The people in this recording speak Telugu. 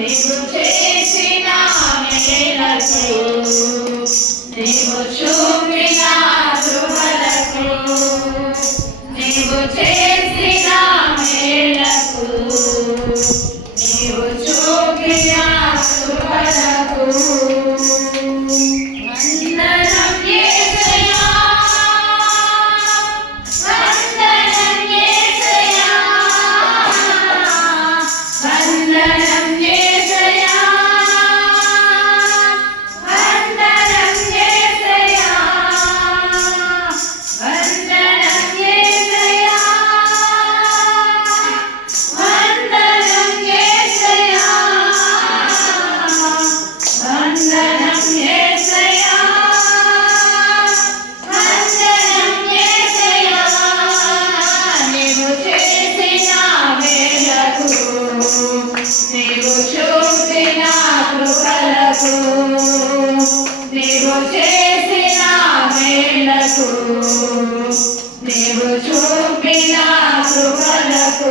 నీవు చేసిన మేలకు నీవు చూపిన శుభలకు నీవు చేసిన మేలకు నీవు చూపిన శుభలకు. మేళకు నీవు చేసిన మేళకు నీవు చూపిన కృపలకు.